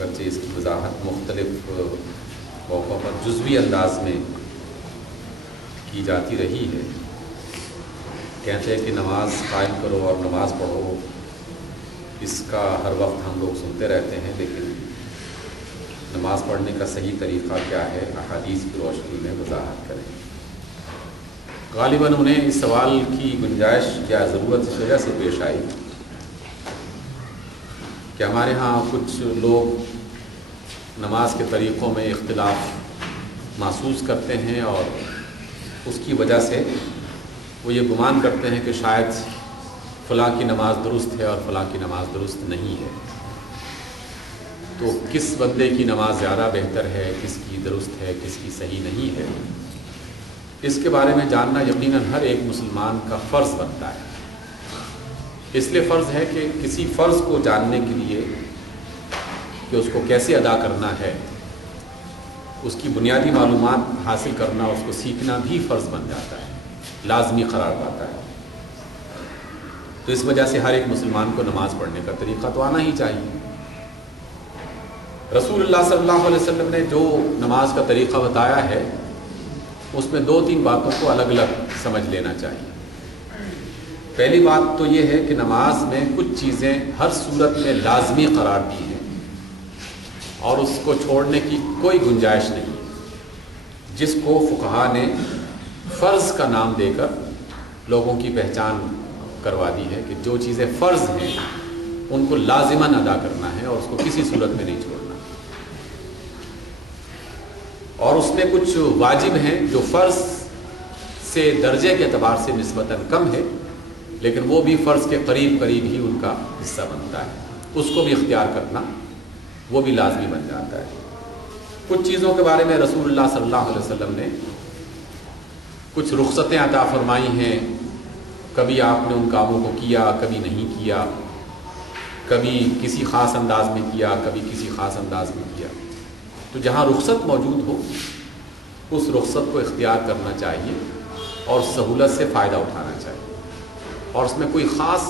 اگرچہ اس کی وضاحت مختلف موقعوں پر جزوی انداز میں کی جاتی رہی ہے. کہتے ہیں کہ نماز قائم کرو اور نماز پڑھو، اس کا ہر وقت ہم لوگ سنتے رہتے ہیں، لیکن نماز پڑھنے کا صحیح طریقہ کیا ہے، احادیث کی روشنی میں وضاحت کریں. غالباً انہیں اس سوال کی گنجائش یا ضرورت اس وجہ سے پیش آئی کہ ہمارے ہاں کچھ لوگ نماز کے طریقوں میں اختلاف محسوس کرتے ہیں، اور اس کی وجہ سے وہ یہ گمان کرتے ہیں کہ شاید فلاں کی نماز درست ہے اور فلاں کی نماز درست نہیں ہے. تو کس بندے کی نماز زیادہ بہتر ہے، کس کی درست ہے، کس کی صحیح نہیں ہے، اس کے بارے میں جاننا یقیناً ہر ایک مسلمان کا فرض بنتا ہے. اس لیے فرض ہے کہ کسی فرض کو جاننے کے لیے کہ اس کو کیسے ادا کرنا ہے، اس کی بنیادی معلومات حاصل کرنا، اس کو سیکھنا بھی فرض بن جاتا ہے، لازمی قرار پاتا ہے. تو اس وجہ سے ہر ایک مسلمان کو نماز پڑھنے کا طریقہ تو آنا ہی چاہیے. رسول اللہ صلی اللہ علیہ وسلم نے جو نماز کا طریقہ بتایا ہے اس میں 2-3 باتوں کو الگ الگ سمجھ لینا چاہیے. پہلی بات تو یہ ہے کہ نماز میں کچھ چیزیں ہر صورت میں لازمی قرار دی ہیں اور اس کو چھوڑنے کی کوئی گنجائش نہیں، جس کو فقہا نے فرض کا نام دے کر لوگوں کی پہچان کروا دی ہے کہ جو چیزیں فرض ہیں ان کو لازماً ادا کرنا ہے اور اس کو کسی صورت میں نہیں چھوڑنا. اور اس میں کچھ واجب ہیں جو فرض سے درجے کے اعتبار سے نسبتاً کم ہے، لیکن وہ بھی فرض کے قریب قریب ہی ان کا حصہ بنتا ہے، اس کو بھی اختیار کرنا وہ بھی لازمی بن جاتا ہے. کچھ چیزوں کے بارے میں رسول اللہ صلی اللہ علیہ وسلم نے کچھ رخصتیں عطا فرمائی ہیں. کبھی آپ نے ان کاموں کو کیا، کبھی نہیں کیا، کبھی کسی خاص انداز میں کیا، کبھی کسی خاص انداز میں کیا. تو جہاں رخصت موجود ہو اس رخصت کو اختیار کرنا چاہیے اور سہولت سے فائدہ اٹھانا چاہیے، اور اس میں کوئی خاص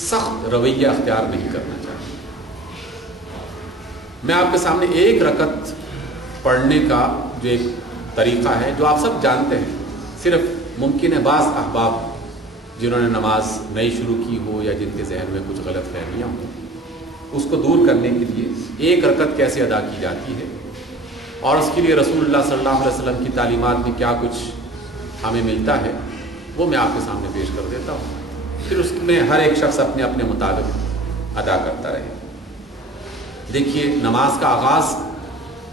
سخت رویہ اختیار نہیں کرنا چاہیے. میں آپ کے سامنے ایک رکعت پڑھنے کا جو ایک طریقہ ہے جو آپ سب جانتے ہیں، صرف ممکن ہے بعض احباب جنہوں نے نماز نئی شروع کی ہو یا جن کے ذہن میں کچھ غلط فہمیاں ہوں، اس کو دور کرنے کے لیے ایک رکعت کیسے ادا کی جاتی ہے اور اس کے لیے رسول اللہ صلی اللہ علیہ وسلم کی تعلیمات میں کیا کچھ ہمیں ملتا ہے وہ میں آپ کے سامنے پیش کر دیتا ہوں. پھر اس میں ہر ایک شخص اپنے اپنے مطابق ادا کرتا رہے. دیکھیے، نماز کا آغاز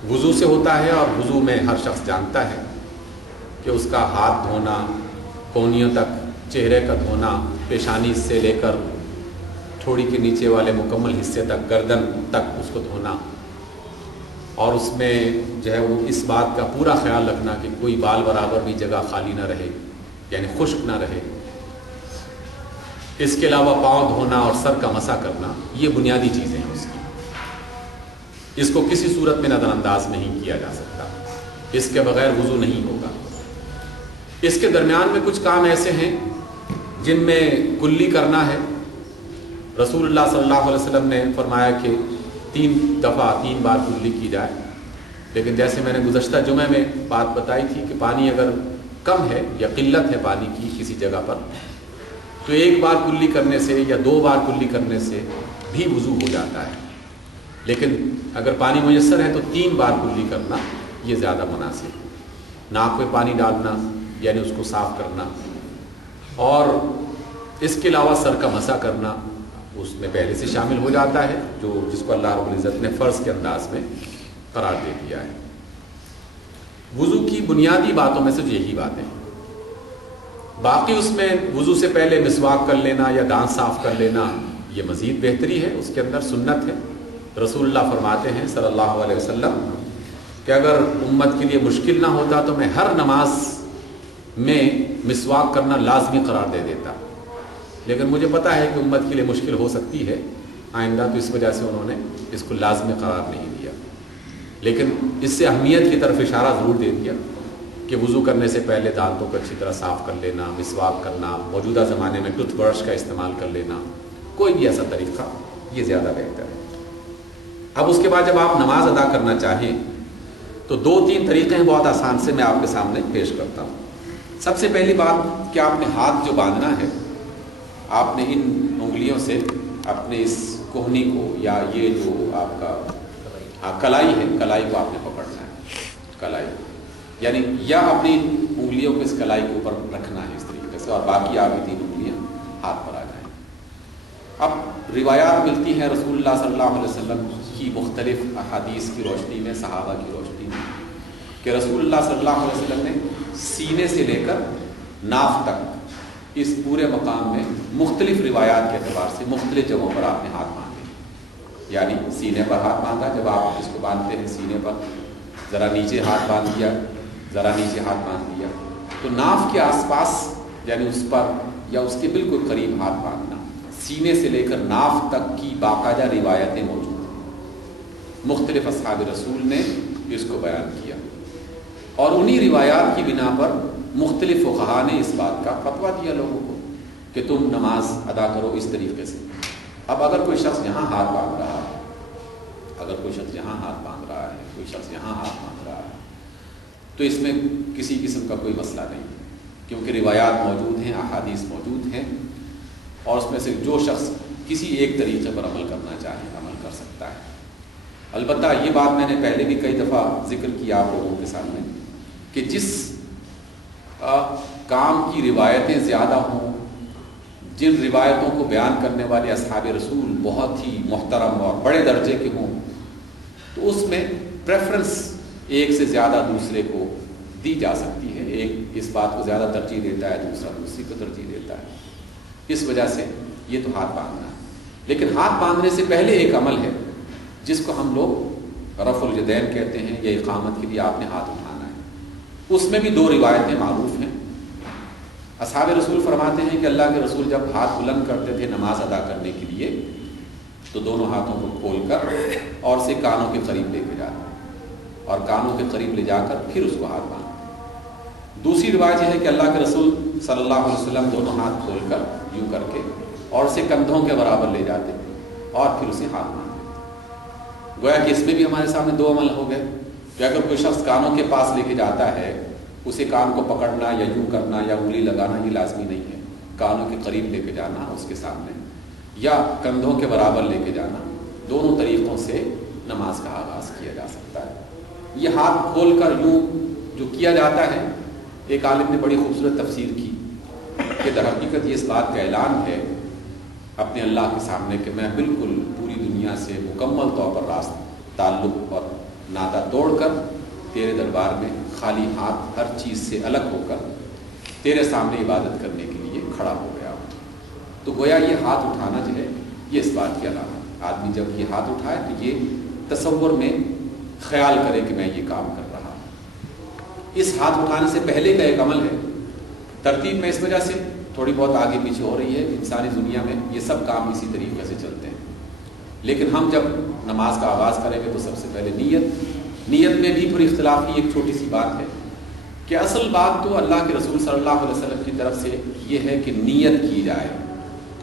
وضو سے ہوتا ہے، اور وضو میں ہر شخص جانتا ہے کہ اس کا ہاتھ دھونا، کونیوں تک چہرے کا دھونا، پیشانی سے لے کر تھوڑی کے نیچے والے مکمل حصے تک، گردن تک اس کو دھونا، اور اس میں جو ہے وہ اس بات کا پورا خیال رکھنا کہ کوئی بال برابر بھی جگہ خالی نہ رہے، یعنی خشک نہ رہے. اس کے علاوہ پاؤں دھونا اور سر کا مسح کرنا، یہ بنیادی چیزیں ہیں اس کی. اس کو کسی صورت میں نظر انداز نہیں کیا جا سکتا، اس کے بغیر وضو نہیں ہوگا. اس کے درمیان میں کچھ کام ایسے ہیں جن میں کلی کرنا ہے. رسول اللہ صلی اللہ علیہ وسلم نے فرمایا کہ 3 بار کلی کی جائے، لیکن جیسے میں نے گزشتہ جمعے میں بات بتائی تھی کہ پانی اگر کم ہے یا قلت ہے پانی کی کسی جگہ پر، تو 1 بار کلی کرنے سے یا 2 بار کلی کرنے سے بھی وضو ہو جاتا ہے. لیکن اگر پانی میسر ہے تو 3 بار کلی کرنا یہ زیادہ مناسب. ناک میں پانی ڈالنا یعنی اس کو صاف کرنا، اور اس کے علاوہ سر کا مسح کرنا اس میں پہلے سے شامل ہو جاتا ہے، جس کو اللہ رب العزت نے فرض کے انداز میں قرار دے دیا ہے. وضو کی بنیادی باتوں میں سے یہی باتیں ہیں. باقی اس میں وضو سے پہلے مسواک کر لینا یا دانت صاف کر لینا یہ مزید بہتری ہے، اس کے اندر سنت ہے. رسول اللہ فرماتے ہیں صلی اللہ علیہ وسلم کہ اگر امت کے لیے مشکل نہ ہوتا تو میں ہر نماز میں مسواک کرنا لازمی قرار دے دیتا، لیکن مجھے پتہ ہے کہ امت کے لیے مشکل ہو سکتی ہے آئندہ، تو اس وجہ سے انہوں نے اس کو لازمی قرار نہیں دیا. لیکن اس سے اہمیت کی طرف اشارہ ضرور دے دیا کہ وضو کرنے سے پہلے دانتوں کو اچھی طرح صاف کر لینا، مسواک کرنا، موجودہ زمانے میں ٹوتھ برش کا استعمال کر لینا، کوئی بھی ایسا طریقہ یہ زیادہ بہتر ہے. اب اس کے بعد جب آپ نماز ادا کرنا چاہیں تو 2-3 طریقے ہیں بہت آسان سے میں آپ کے سامنے پیش کرتا ہوں. سب سے پہلی بات کہ آپ نے ہاتھ جو باندھنا ہے، آپ نے ان انگلیوں سے اپنے اس کوہنی کو یا یہ جو آپ کا کلائی ہے، کلائی کو آپ نے پکڑنا ہے. کلائی یعنی یا اپنی انگلیوں کو اس کلائی کے اوپر رکھنا ہے اس طریقے سے، اور باقی آگے 3 انگلیاں ہاتھ پر آ جائیں. اب روایات ملتی ہیں رسول اللہ صلی اللہ علیہ وسلم کی مختلف احادیث کی روشنی میں، صحابہ کی روشنی میں، کہ رسول اللہ صلی اللہ علیہ وسلم نے سینے سے لے کر ناف تک اس پورے مقام میں مختلف روایات کے اعتبار سے مختلف جگہوں پر آپ نے ہاتھ باندھے. یعنی سینے پر ہاتھ باندھا، جب آپ اس کو باندھتے ہیں سینے پر، ذرا نیچے ہاتھ باندھ دیا، ذرا نیچے ہاتھ باندھ دیا، تو ناف کے آس پاس یعنی اس پر یا اس کے بالکل قریب ہاتھ باندھنا. سینے سے لے کر ناف تک کی باقاعدہ روایتیں موجود ہیں، مختلف اصحاب رسول نے اس کو بیان کیا، اور انہی روایات کی بنا پر مختلف فقہا نے اس بات کا فتویٰ دیا لوگوں کو کہ تم نماز ادا کرو اس طریقے سے. اب اگر کوئی شخص یہاں ہاتھ باندھ رہا ہے، اگر کوئی شخص یہاں ہاتھ باندھ رہا ہے، کوئی شخص یہاں ہاتھ باندھ رہا ہے، تو اس میں کسی قسم کا کوئی مسئلہ نہیں، کیونکہ روایات موجود ہیں، احادیث موجود ہیں، اور اس میں سے جو شخص کسی ایک طریقے پر عمل کرنا چاہے عمل کر سکتا ہے. البتہ یہ بات میں نے پہلے بھی کئی دفعہ ذکر کیا آپ لوگوں کے سامنے کہ جس کام کی روایتیں زیادہ ہوں، جن روایتوں کو بیان کرنے والے اصحاب رسول بہت ہی محترم اور بڑے درجے کے ہوں، تو اس میں پریفرنس ایک سے زیادہ دوسرے کو دی جا سکتی ہے. ایک اس بات کو زیادہ ترجیح دیتا ہے، دوسرا دوسری کو ترجیح دیتا ہے. اس وجہ سے یہ تو ہاتھ باندھنا ہے. لیکن ہاتھ باندھنے سے پہلے ایک عمل ہے جس کو ہم لوگ رفع الیدین کہتے ہیں، یا اقامت کے لیے آپ نے ہاتھ اٹھانا ہے. اس میں بھی 2 روایتیں معروف ہیں. اصحاب رسول فرماتے ہیں کہ اللہ کے رسول جب ہاتھ بلند کرتے تھے نماز ادا کرنے کے لیے تو دونوں ہاتھوں کو کھول کر اور اسے کانوں کے قریب لے کے جاتے، اور کانوں کے قریب لے جا کر پھر اس کو ہاتھ باندھتے. دوسری روایت یہ ہے کہ اللہ کے رسول صلی اللہ علیہ وسلم دونوں ہاتھ کھول کر یوں کر کے اور اسے کندھوں کے برابر لے جاتے اور پھر اسے ہاتھ باندھتے. گویا کہ اس میں بھی ہمارے سامنے 2 عمل ہو گئے کہ اگر کوئی شخص کانوں کے پاس لے کے جاتا ہے، اسے کان کو پکڑنا یا یوں کرنا یا انگلی لگانا یہ لازمی نہیں ہے. کانوں کے قریب لے کے جانا اس کے سامنے، یا کندھوں کے برابر لے کے جانا، دونوں طریقوں سے نماز کا آغاز کیا جا سکتا ہے. یہ ہاتھ کھول کر یوں جو کیا جاتا ہے، ایک عالم نے بڑی خوبصورت تفسیر کی کہ در حقیقت یہ اس بات کا اعلان ہے اپنے اللہ کے سامنے کہ میں بالکل پوری دنیا سے مکمل طور پر تعلق اور ناطہ توڑ کر تیرے دربار میں خالی ہاتھ ہر چیز سے الگ ہو کر تیرے سامنے عبادت کرنے کے لیے کھڑا ہو گیا ہوں. تو گویا یہ ہاتھ اٹھانا جو ہے یہ اس بات کی علامت. آدمی جب یہ ہاتھ اٹھائے تو یہ تصور میں خیال کرے کہ میں یہ کام کر رہا ہوں. اس ہاتھ اٹھانے سے پہلے کا ایک عمل ہے. ترتیب میں اس وجہ سے تھوڑی بہت آگے پیچھے ہو رہی ہے، انسانی دنیا میں یہ سب کام اسی طریقے سے چلتے ہیں. لیکن ہم جب نماز کا آغاز کریں گے تو سب سے پہلے نیت میں بھی تھوڑی اختلافی ایک چھوٹی سی بات ہے کہ اصل بات تو اللہ کے رسول صلی اللہ علیہ وسلم کی طرف سے یہ ہے کہ نیت کی جائے،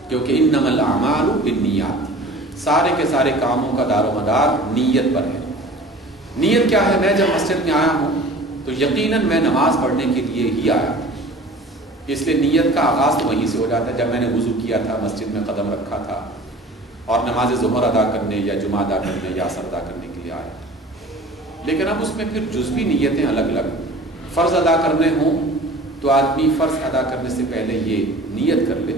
کیونکہ انما الاعمال بالنیات، سارے کے سارے کاموں کا دار و مدار نیت پر ہے. نیت کیا ہے؟ میں جب مسجد میں آیا ہوں تو یقیناً میں نماز پڑھنے کے لیے ہی آیا، اس لیے نیت کا آغاز تو وہیں سے ہو جاتا ہے. جب میں نے وضو کیا تھا، مسجد میں قدم رکھا تھا اور نماز ظہر ادا کرنے یا جمعہ ادا کرنے یا عصر ادا کرنے کے لیے آیا. لیکن اب اس میں پھر جزوی نیتیں الگ الگ. فرض ادا کرنے ہوں تو آدمی فرض ادا کرنے سے پہلے یہ نیت کر لے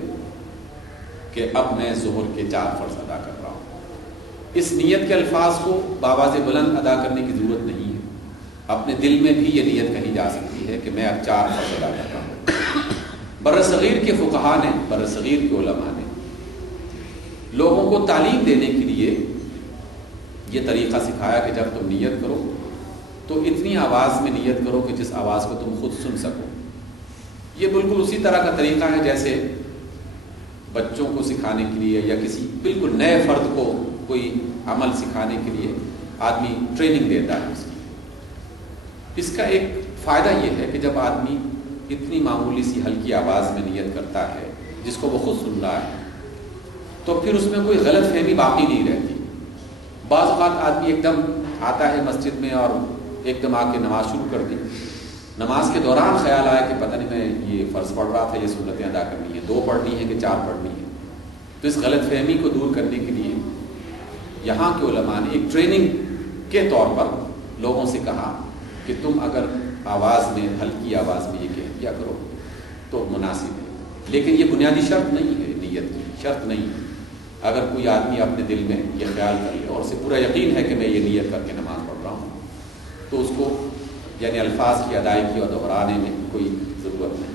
کہ اب میں ظہر کے 4 فرض ادا کر رہا ہوں. اس نیت کے الفاظ کو بآواز بلند ادا کرنے کی ضرورت نہیں ہے، اپنے دل میں بھی یہ نیت کہی جا سکتی ہے کہ میں اب 4 فرض ادا کر رہا ہوں. برصغیر کے فقہا نے، برصغیر کے علماء نے لوگوں کو تعلیم دینے کے لیے یہ طریقہ سکھایا کہ جب تم نیت کرو تو اتنی آواز میں نیت کرو کہ جس آواز کو تم خود سن سکو. یہ بالکل اسی طرح کا طریقہ ہے جیسے بچوں کو سکھانے کے لیے یا کسی بالکل نئے فرد کو کوئی عمل سکھانے کے لیے آدمی ٹریننگ دیتا ہے. اس کا ایک فائدہ یہ ہے کہ جب آدمی اتنی معمولی سی ہلکی آواز میں نیت کرتا ہے جس کو وہ خود سن رہا ہے تو پھر اس میں کوئی غلط فہمی باقی نہیں رہتی. بعض اوقات آدمی ایک دم آتا ہے مسجد میں اور ایک دم آ کے نماز شروع کر دی، نماز کے دوران خیال آیا کہ پتہ نہیں میں یہ فرض پڑھ رہا تھا، یہ سنتیں ادا کرنی ہیں، 2 پڑھنی ہے کہ 4 پڑھنی ہے. تو اس غلط فہمی کو دور کرنے کے لیے یہاں کے علماء نے ایک ٹریننگ کے طور پر لوگوں سے کہا کہ تم اگر آواز میں، ہلکی آواز میں یہ کہہ دیا کرو تو مناسب ہے، لیکن یہ بنیادی شرط نہیں ہے، نیت کی شرط نہیں ہے. اگر کوئی آدمی اپنے دل میں یہ خیال کر لے اور اسے پورا یقین ہے کہ میں یہ نیت کر کے نماز پڑھ رہا ہوں، تو اس کو یعنی الفاظ کی ادائیگی اور دہرانے میں کوئی ضرورت نہیں.